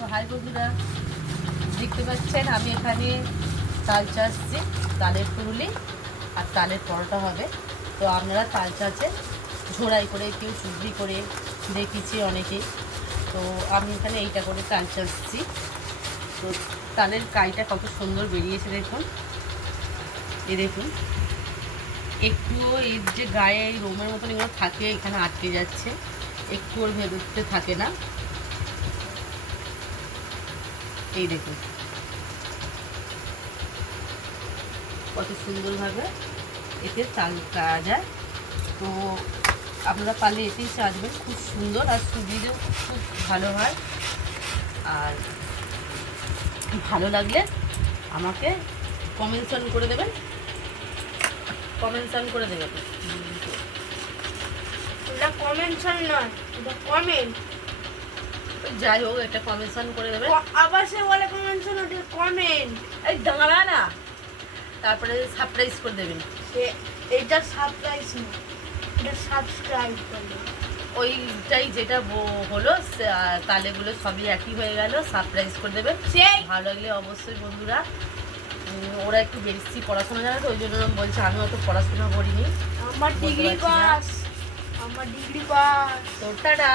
তো হাই বন্ধুরা, দেখতে পাচ্ছেন আমি এখানে তাল চাষছি, তালের পুরুলি আর তালের পরোটা হবে। তো আপনারা তাল চাষে ঝোড়াই করে, কেউ চুবড়ি করে দেখেছি অনেকেই। তো আমি এখানে এইটা করে তাল চাষছি। তো তালের কাইটা কত সুন্দর বেরিয়েছে দেখুন, এ দেখুন। একটুও এর যে গায়ে এই রোমের মতন এগুলো থাকে, এখানে আটকে যাচ্ছে, একটু ওর ভেতরতে থাকে না। এই দেখুন কত সুন্দরভাবে এতে চাল পাওয়া যায়। তো আপনারা পারলে এতেই চাচবেন, খুব সুন্দর আর সুবিধেও খুব ভালো হয়। আর ভালো লাগলে আমাকে কমেন্টস করে দেবেন, কমেন্টস করে দেবেন। এটা কমেন্টস নয়, এটা কমেন্ট। যাই হোক, এটা কমেন্টস করে দেবেন। আবার সে বলে কমেন্টস না, এটা কমেন্ট। এই দাঁড়া না, তারপরে সারপ্রাইজ করে দেবেন। এটা সারপ্রাইজ না, এটা সাবস্ক্রাইব করবেন। ওইটাই যেটা হলো, তালেগুলো সবই একই হয়ে গেল, সারপ্রাইজ করে দেবেন। ভালো লাগলে অবশ্যই বন্ধুরা, ওরা একটু বেশি পড়াশোনা জানে তো, ওই জন্য বলছে। আমি অত পড়াশোনা করিনি, আমার ডিগ্রি পাস, আমার ডিগ্রি পাস। তো টাটা।